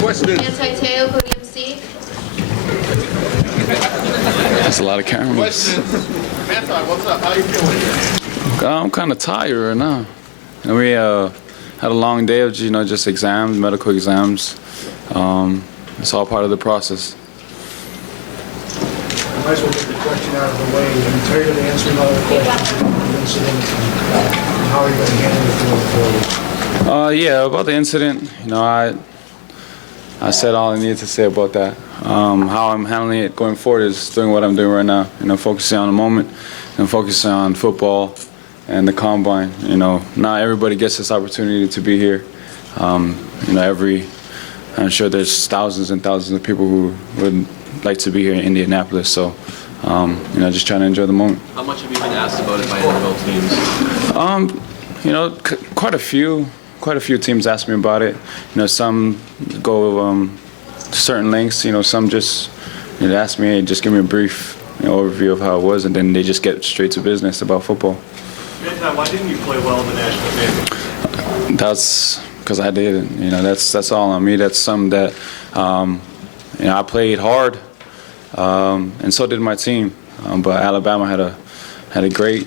Question. Manti Te'o, podium C. That's a lot of cameras. Question. Manti, what's up? How you feeling? I'm kind of tired right now. And we had a long day of just exams, medical exams. It's all part of the process. I might as well get the question out of the way. I'm tired of answering all the questions about the incident. How are you going to handle it going forward? Yeah, about the incident, I said all I needed to say about that. How I'm handling it going forward is doing what I'm doing right now. Focusing on the moment and focusing on football and the combine. Not everybody gets this opportunity to be here. I'm sure there's thousands and thousands of people who would like to be here in Indianapolis. So, just trying to enjoy the moment. How much have you been asked about it by NFL teams? Quite a few teams ask me about it. Some go to certain lengths. Some just ask me, hey, just give me a brief overview of how it was, and then they just get straight to business about football. Manti, why didn't you play well in the national game? That's because I did. That's all on me. That's something that I played hard, and so did my team. But Alabama had a great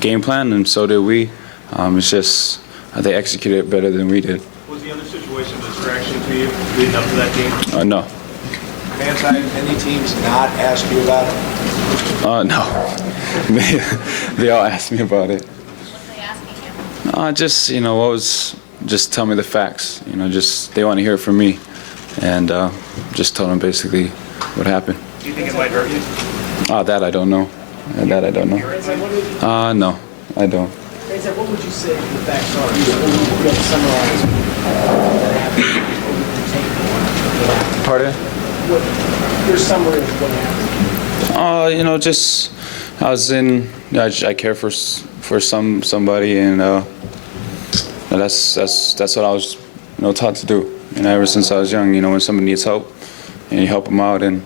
game plan, and so did we. It's just they executed it better than we did. Was the other situation a distraction to you leading up to that game? No. Manti, any teams not ask you about it? No. They all asked me about it. What are they asking you? Just tell me the facts. They want to hear it from me, and just tell them basically what happened. Do you think it might hurt you? That I don't know. That I don't know. No, I don't. What would you say the facts are? You have to summarize what happened. Pardon? Your summary of what happened. I was in. I care for somebody, and that's what I was taught to do. Ever since I was young, when somebody needs help, and you help them out, and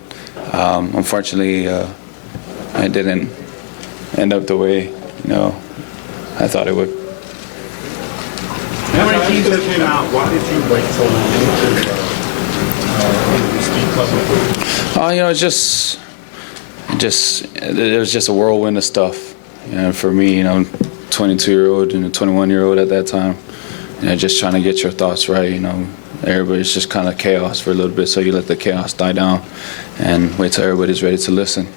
unfortunately, I didn't end up the way I thought it would. How many teams have came out? Why did you wait so long to speak publicly? It was just a whirlwind of stuff. For me, 22-year-old and a 21-year-old at that time, just trying to get your thoughts right. Everybody's just kind of chaos for a little bit, so you let the chaos die down and wait till everybody's ready to listen.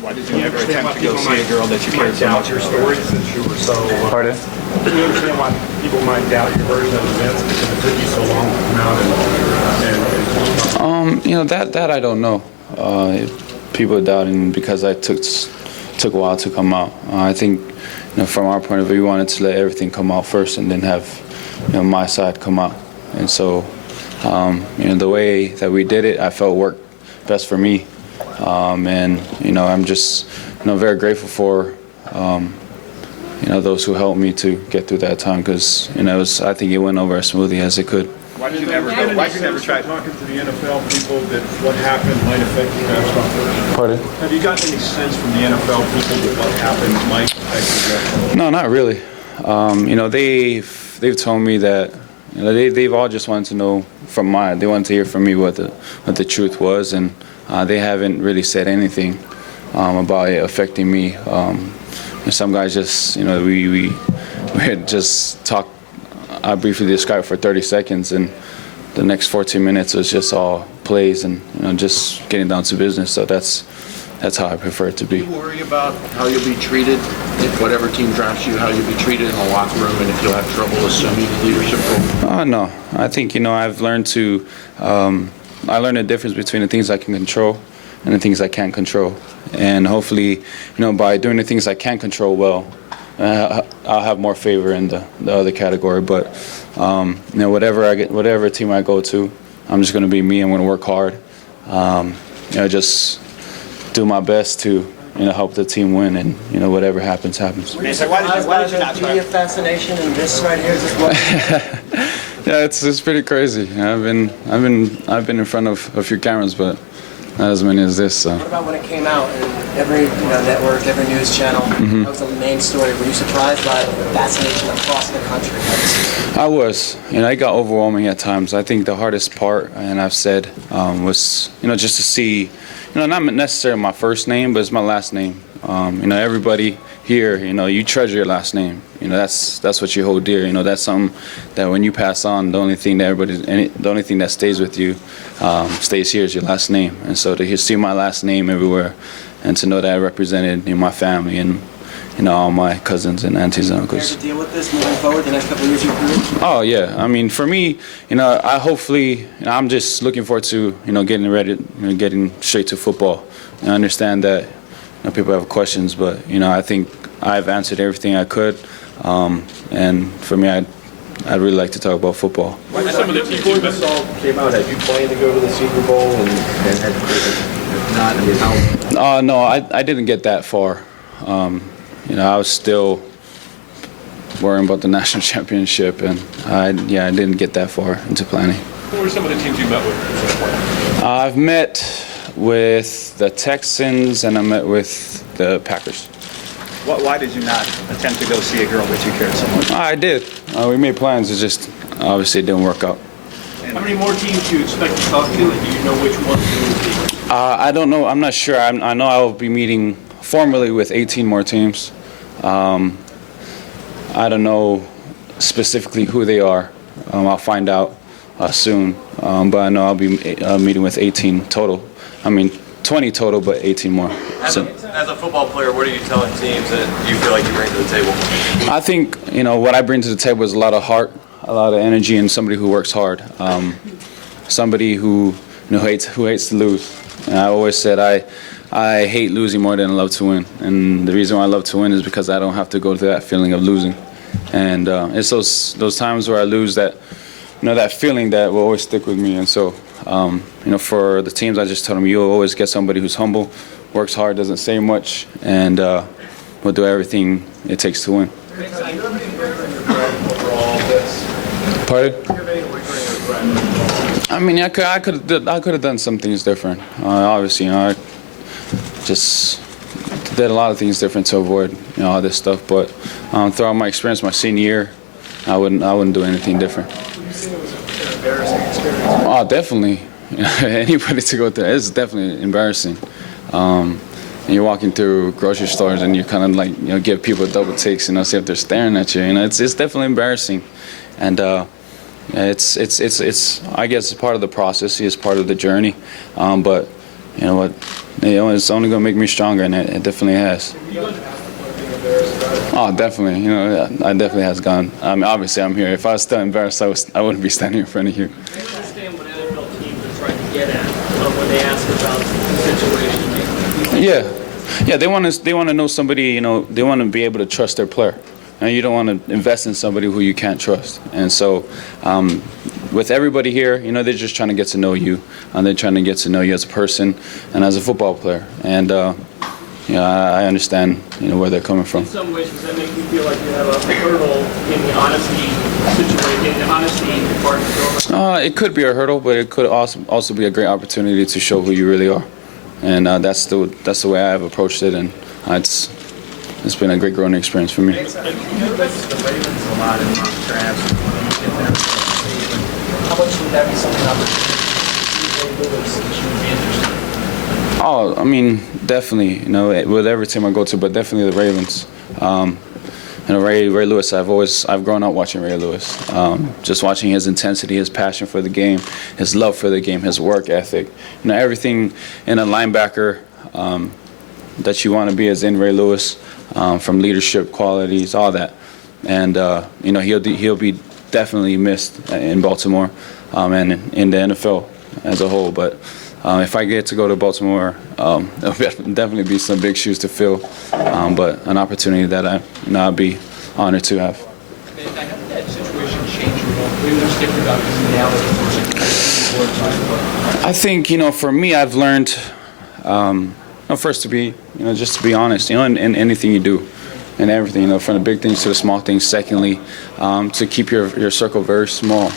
Why did you ever attempt to go see a girl that you cared so much your story since you were so... Pardon? Can you understand why people might doubt your version of events because it took you so long to come out and that I don't know. People doubting because I took a while to come out. I think, from our point of view, we wanted to let everything come out first and then have, my side come out. And so, the way that we did it, I felt worked best for me. And I'm just very grateful for those who helped me to get through that time, because I think it went over as smoothly as it could. Why did you never try talking to the NFL people that what happened might affect your draft stock? Pardon? Have you gotten any sense from the NFL people that what happened might affect your draft? No, not really. They've told me that they've all just wanted to know they wanted to hear from me what the truth was, and they haven't really said anything about it affecting me. And some guys just, we had just talked. I briefly described for 30 seconds, and the next 14 minutes was just all plays and just getting down to business. So that's how I prefer it to be. Do you worry about how you'll be treated if whatever team drafts you, how you'll be treated in the locker room, and if you'll have trouble assuming the leadership role? No. I think I've learned to. I learned the difference between the things I can control and the things I can't control. And hopefully, by doing the things I can control well, I'll have more favor in the other category. But whatever team I go to, I'm just going to be me. I'm going to work hard. Just do my best to help the team win, and whatever happens. Why did you not try? Media fascination and this right here is what? Yeah, it's pretty crazy. I've been in front of a few cameras, but not as many as this. So. What about when it came out and every network, every news channel, that was the main story? Were you surprised by the vaccination across the country? I was. It got overwhelming at times. I think the hardest part, and I've said, was just to see, not necessarily my first name, but it's my last name. Everybody here, you treasure your last name. That's what you hold dear. That's something that when you pass on, the only thing that stays with you, stays here is your last name. And so to see my last name everywhere, and to know that I represented my family and all my cousins and aunties and uncles. To deal with this moving forward the next couple of years of your career? Oh yeah, I mean for me, I hopefully, I'm just looking forward to getting ready, getting straight to football. I understand that people have questions, but I think I've answered everything I could, and for me, I'd really like to talk about football. Some of the teams Before this all came out, had you planned to go to the Super Bowl and had not? I mean, how? No, I didn't get that far. I was still worrying about the national championship, and I didn't get that far into planning. Who were some of the teams you met with? I've met with the Texans and I met with the Packers. Why did you not attempt to go see a girl that you cared so much? I did. We made plans. It just obviously didn't work out. How many more teams do you expect to talk to, and do you know which ones you will be? I don't know. I'm not sure. I know I will be meeting formally with 18 more teams. I don't know specifically who they are. I'll find out soon. But I know I'll be meeting with 18 total. 20 total, but 18 more. As a football player, what are you telling teams that you feel like you bring to the table? I think, what I bring to the table is a lot of heart, a lot of energy, and somebody who works hard. Somebody who hates to lose. And I always said I hate losing more than I love to win. And the reason why I love to win is because I don't have to go through that feeling of losing. And it's those times where I lose that, that feeling that will always stick with me. And so, for the teams, I just told them, you'll always get somebody who's humble, works hard, doesn't say much, and will do everything it takes to win. Pardon? I could have done some things different. Obviously, I just did a lot of things different to avoid all this stuff. But throughout my experience, my senior year, I wouldn't do anything different. Oh, definitely. Anybody to go through it's definitely embarrassing. And you're walking through grocery stores and you kind of like give people double takes, see if they're staring at you. It's definitely embarrassing, and it's I guess it's part of the process. It's part of the journey. But you know what? It's only gonna make me stronger, and it definitely has. Oh, definitely. I definitely has gone. Obviously, I'm here. If I was still embarrassed, I wouldn't be standing in front of you. I understand what NFL teams are trying to get at when they ask about the situation. Yeah. They want to know somebody. They want to be able to trust their player, and you don't want to invest in somebody who you can't trust. And so, with everybody here, they're just trying to get to know you, and they're trying to get to know you as a person and as a football player. And I understand, where they're coming from. In some ways, does that make you feel like you have a hurdle in the honesty situation, in the honesty department? It could be a hurdle, but it could also be a great opportunity to show who you really are. And that's the way I've approached it, and it's been a great growing experience for me. You the Ravens a lot in mock drafts. How much would that be something that you would be interested in? Oh, definitely. With every team I go to, but definitely the Ravens. Ray Lewis. I've grown up watching Ray Lewis. Just watching his intensity, his passion for the game, his love for the game, his work ethic. Everything in a linebacker that you want to be is in Ray Lewis, from leadership qualities, all that. And he'll be definitely missed in Baltimore and in the NFL as a whole. But if I get to go to Baltimore, there'll definitely be some big shoes to fill, but an opportunity that I'd be honored to have. How did that situation change your role? Maybe there's different opportunities. I think, for me, I've learned, first to be, just to be honest, in anything you do and everything, from the big things to the small things. Secondly, to keep your circle very small.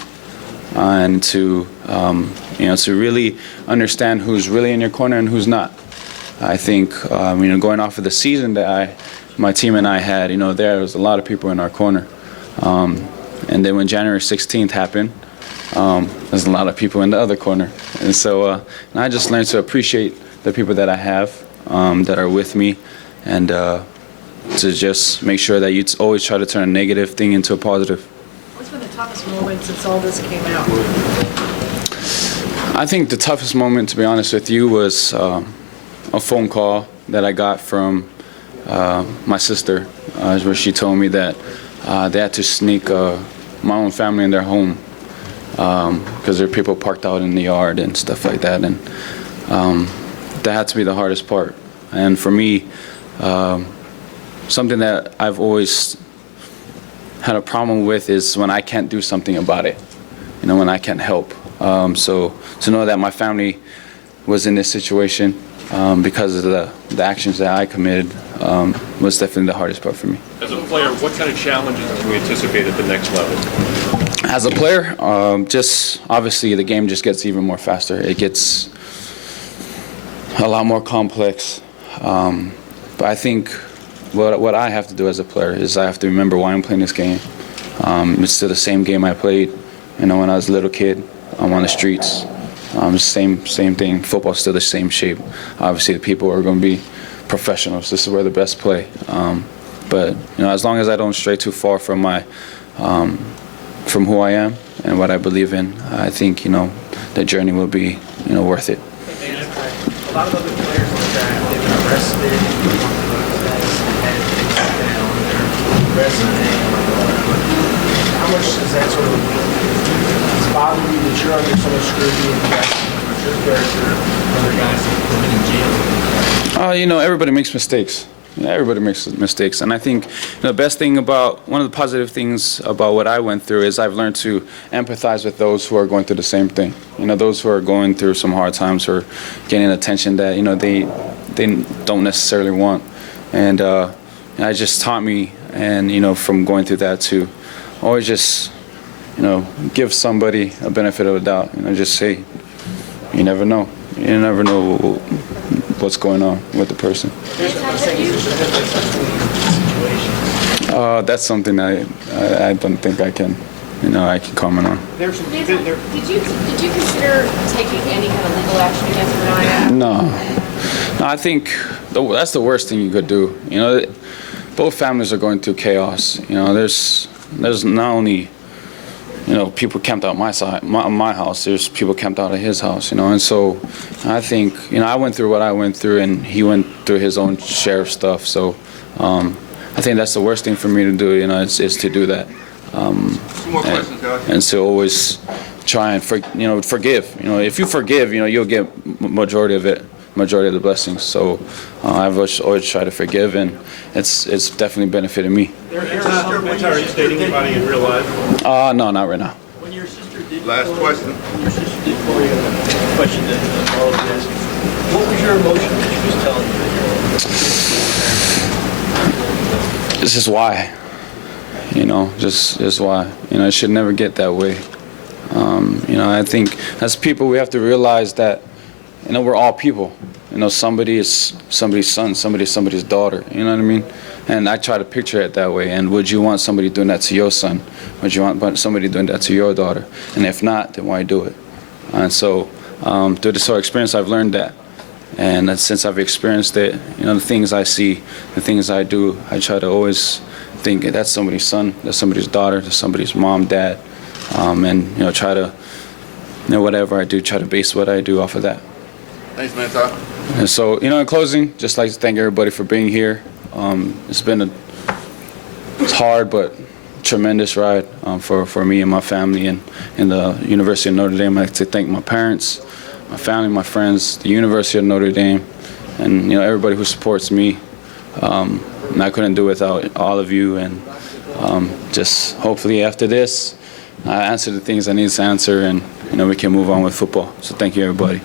and to to really understand who's really in your corner and who's not. I think going off of the season that my team and I had, there was a lot of people in our corner, and then when January 16th happened, there's a lot of people in the other corner, and so and I just learned to appreciate the people that I have that are with me, and to just make sure that you always try to turn a negative thing into a positive. What's been the toughest moment since all this came out? I think the toughest moment, to be honest with you, was a phone call that I got from my sister, where she told me that they had to sneak my own family in their home because there were people parked out in the yard and stuff like that, and that had to be the hardest part. And for me, something that I've always had a problem with is when I can't do something about it, when I can't help. So to know that my family was in this situation because of the actions that I committed was definitely the hardest part for me. As a player, what kind of challenges can we anticipate at the next level? As a player, just obviously the game just gets even more faster. It gets a lot more complex. But I think what I have to do as a player is I have to remember why I'm playing this game. It's still the same game I played, when I was a little kid. I'm on the streets. Same thing. Football's still the same shape. Obviously, the people are going to be professionals. This is where the best play. But as long as I don't stray too far from from who I am and what I believe in, I think the journey will be worth it. A lot of other players on the draft, they've been arrested, how much does that sort of bother you that you're under so much scrutiny and your character, other guys that have been in jail? Everybody makes mistakes. Everybody makes mistakes, and I think the best thing one of the positive things about what I went through is I've learned to empathize with those who are going through the same thing. Those who are going through some hard times or getting attention that they don't necessarily want, and it just taught me, and from going through that to always just give somebody a benefit of the doubt. Just say, you never know. You never know what's going on with the person. That's something I don't think I can comment on. Did you consider taking any kind of legal action against Ryan? No, I think that's the worst thing you could do. Both families are going through chaos. There's not only people camped out my house. There's people camped out at his house, and so I think, I went through what I went through, and he went through his own share of stuff. So I think that's the worst thing for me to do, is to do that. And to always try and forgive. If you forgive, you'll get majority of the blessings. So I've always tried to forgive, and it's definitely benefited me. Are you dating anybody in real life? No, not right now. When your sister did Last question. When your sister did call you, a question that all of you asked, what was your emotion that she was telling you? This is why. Just why. It should never get that way. I think as people we have to realize that we're all people. Somebody is somebody's son, somebody is somebody's daughter. You know what I mean? And I try to picture it that way. And would you want somebody doing that to your son? Would you want somebody doing that to your daughter? And if not, then why do it? And so through this whole experience, I've learned that. And since I've experienced it, the things I see, the things I do, I try to always think that's somebody's son, that's somebody's daughter, that's somebody's mom, dad. And try to, whatever I do, try to base what I do off of that. Thanks, Manti. And so, in closing, just like to thank everybody for being here. It's been it's hard but tremendous ride for me and my family and the University of Notre Dame. I'd like to thank my parents, my family, my friends, the University of Notre Dame, and everybody who supports me. And I couldn't do it without all of you. And just hopefully after this, I answer the things I need to answer, and we can move on with football. So thank you, everybody.